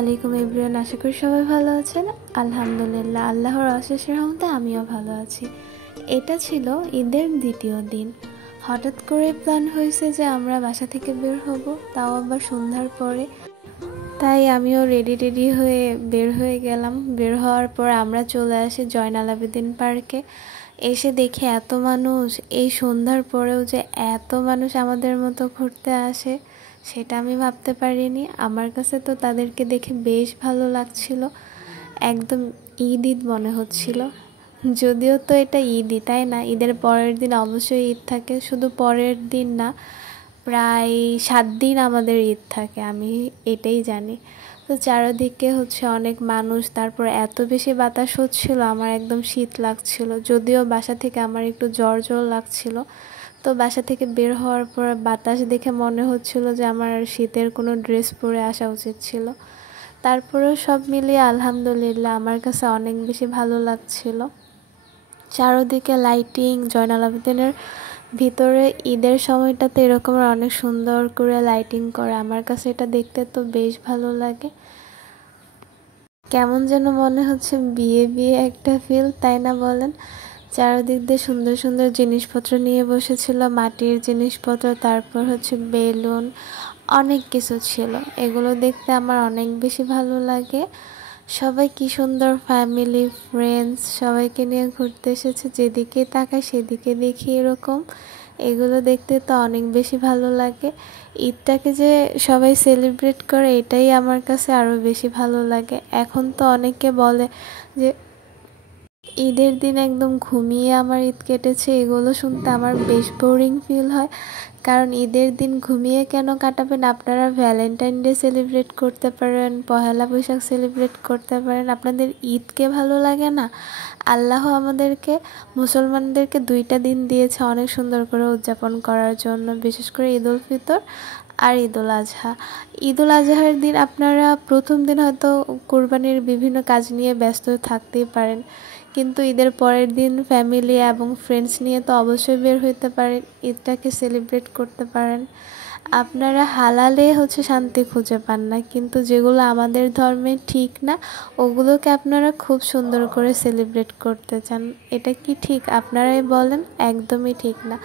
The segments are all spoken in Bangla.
আলাইকুম এভরিওয়ান, আশা করি সবাই ভালো আছেন। আলহামদুলিল্লাহ, আল্লাহর অশেষ রহমতে আমিও ভালো আছি। এটা ছিল ঈদের দ্বিতীয় দিন। হঠাৎ করে প্ল্যান হয়েছে যে আমরা বাসা থেকে বের হব, তাও আবার সন্ধ্যার পরে। তাই আমিও রেডি হয়ে বের হয়ে গেলাম। বের হওয়ার পর আমরা চলে আসি জয়নাল আবেদিন পার্কে। এসে দেখে এত মানুষ, এই সন্ধ্যার পরেও যে এত মানুষ আমাদের মতো ঘুরতে আসে সেটা আমি ভাবতে পারিনি। আমার কাছে তো তাদেরকে দেখে বেশ ভালো লাগছিল, একদম ঈদ ঈদ মনে হচ্ছিল। যদিও তো এটা ঈদই, তাই না? ঈদের পরের দিন অবশ্যই ঈদ থাকে, শুধু পরের দিন না, প্রায় 7 দিন আমাদের ঈদ থাকে, আমি এটাই জানি। তো চারিদিকে অনেক মানুষ, তারপর এত বেশি বাতাস হচ্ছিল, আমার একদম শীত লাগছিল। যদিও বাসা থেকে আমার একটু জ্বর লাগছিল, তো বাসা থেকে বের হওয়ার পর বাতাস দেখে মনে হচ্ছিল যে আমার শীতের কোনো ড্রেস পরে আসা উচিত ছিল। তারপরেও সব মিলিয়ে আলহামদুলিল্লাহ আমার কাছে অনেক বেশি ভালো লাগছিল। চারদিকে লাইটিং, জয়নাল আবেদিনের ভিতরে ঈদের সময়টাতে এরকম অনেক সুন্দর করে লাইটিং করে, আমার কাছে এটা দেখতে তো বেশ ভালো লাগে। কেমন যেন মনে হচ্ছে বিয়ে বিয়ে একটা ফিল, তাই না বলেন? চারদিক দিয়ে সুন্দর সুন্দর জিনিসপত্র নিয়ে বসেছিল, মাটির জিনিসপত্র, তারপর বেলুন, অনেক কিছু ছিল। এগুলো দেখতে আমার অনেক বেশি ভালো লাগে। সবাই কি সুন্দর ফ্যামিলি ফ্রেন্ডস সবাইকে নিয়ে ঘুরতে এসেছে, যেদিকে তাকায় সেদিকে দেখি এরকম। এগুলো দেখতে তো অনেক বেশি ভালো লাগে। ঈদটাকে যে সবাই সেলিব্রেট করে, এটাই আমার কাছে আরও বেশি ভালো লাগে। এখন তো অনেকে বলে যে ঈদের দিন একদম ঘুমিয়ে আমার ঈদ কেটেছে, এগুলো শুনতে আমার বেশ বোরিং ফিল হয়। কারণ ঈদের দিন ঘুমিয়ে কেন কাটাবেন? আপনারা ভ্যালেন্টাইন ডে সেলিব্রেট করতে পারেন, পহেলা বৈশাখ সেলিব্রেট করতে পারেন। আপনাদের ঈদকে ভালো লাগে না? আল্লাহ আমাদেরকে মুসলমানদেরকে 2টা দিন দিয়েছে অনেক সুন্দর করে উদযাপন করার জন্য, বিশেষ করে ঈদ উল ফিতর আর ঈদ উল আজহা। ঈদ উল আজহার দিন আপনারা প্রথম দিন হয়তো কোরবানির বিভিন্ন কাজ নিয়ে ব্যস্ত থাকতেই পারেন, কিন্তু ঈদের পরের দিন ফ্যামিলি এবং ফ্রেন্ডস নিয়ে তো অবশ্যই বের হইতে পারেন, ঈদটাকে সেলিব্রেট করতে পারেন। আপনারা হালালে শান্তি খুঁজে পান না, কিন্তু যেগুলো আমাদের ধর্মে ঠিক না ওগুলোকে আপনারা খুব সুন্দর করে সেলিব্রেট করতে চান। এটা কি ঠিক? আপনারাই বলেন। একদমই ঠিক না।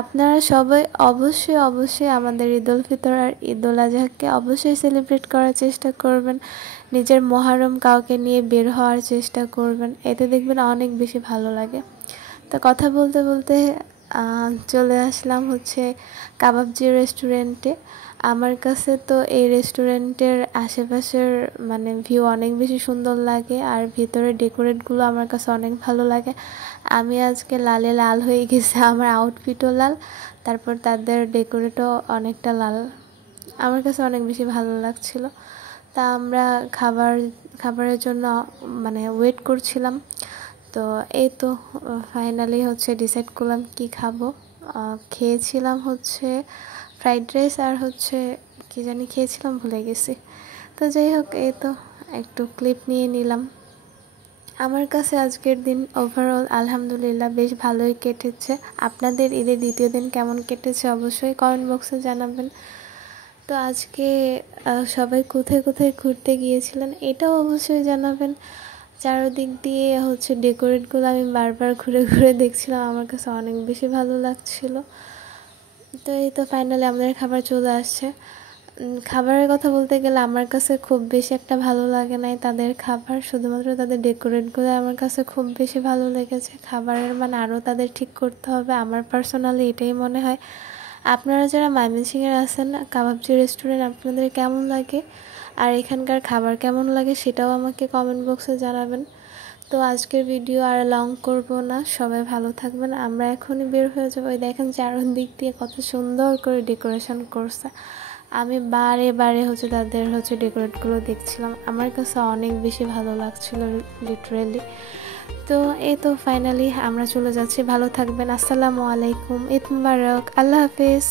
আপনারা সবাই অবশ্যই আমাদের ঈদ উল ফিতর আর ঈদ উল আজহাকে অবশ্যই সেলিব্রেট করার চেষ্টা করবেন। নিজের মহরম কাউকে নিয়ে বের হওয়ার চেষ্টা করবেন, এতে দেখবেন অনেক বেশি ভালো লাগে। তো কথা বলতে বলতে চলে আসলাম কাবাবজি রেস্টুরেন্টে। আমার কাছে তো এই রেস্টুরেন্টের আশেপাশের ভিউ অনেক বেশি সুন্দর লাগে, আর ভিতরে ডেকোরেটগুলো আমার কাছে অনেক ভালো লাগে। আমি আজকে লালে লাল হয়ে গেছে, আমার আউটফিটও লাল, তারপর তাদের ডেকোরেটও অনেকটা লাল। আমার কাছে অনেক বেশি ভালো লাগছিল। তা আমরা খাবারের জন্য ওয়েট করছিলাম। তো এই তো ফাইনালি ডিসাইড করলাম কি খাবো। খেয়েছিলাম ফ্রাইড রাইস আর কি জানি খেয়েছিলাম, ভুলে গেছি। তো যাই হোক, এই তো একটু ক্লিপ নিয়ে নিলাম। আমার কাছে আজকের দিন ওভারঅল আলহামদুলিল্লাহ বেশ ভালোই কেটেছে। আপনাদের ঈদের দ্বিতীয় দিন কেমন কেটেছে অবশ্যই কমেন্ট বক্সে জানাবেন। তো আজকে সবাই কোথায় কোথায় ঘুরতে গিয়েছিলেন এটাও অবশ্যই জানাবেন। চারদিক দিয়ে ডেকোরেটগুলো আমি বারবার ঘুরে ঘুরে দেখছিলাম, আমার কাছে অনেক বেশি ভালো লাগছিল। তো এই তো ফাইনালি আমাদের খাবার চলে আসছে। খাবারের কথা বলতে গেলে আমার কাছে খুব বেশি একটা ভালো লাগে নাই তাদের খাবার, শুধুমাত্র তাদের ডেকোরেটগুলো আমার কাছে খুব বেশি ভালো লেগেছে। খাবারের আরও তাদের ঠিক করতে হবে, আমার পার্সোনালি এটাই মনে হয়। আপনারা যারা ময়মনসিংহের আছেন, কাবাবজি রেস্টুরেন্ট আপনাদের কেমন লাগে আর এখানকার খাবার কেমন লাগে সেটাও আমাকে কমেন্ট বক্সে জানাবেন। তো আজকের ভিডিও আর লং করব না, সবাই ভালো থাকবেন। আমরা এখনই বের হয়ে যাবো। দেখেন চারদিক দিয়ে কত সুন্দর করে ডেকোরেশন করছে। আমি বারে বারে তাদের ডেকোরেটগুলো দেখছিলাম, আমার কাছে অনেক বেশি ভালো লাগছিল লিটারেলি। তো এই তো ফাইনালি আমরা চলে যাচ্ছি। ভালো থাকবেন। আসসালামু আলাইকুম, ঈদ মুবারক, আল্লাহ হাফেজ।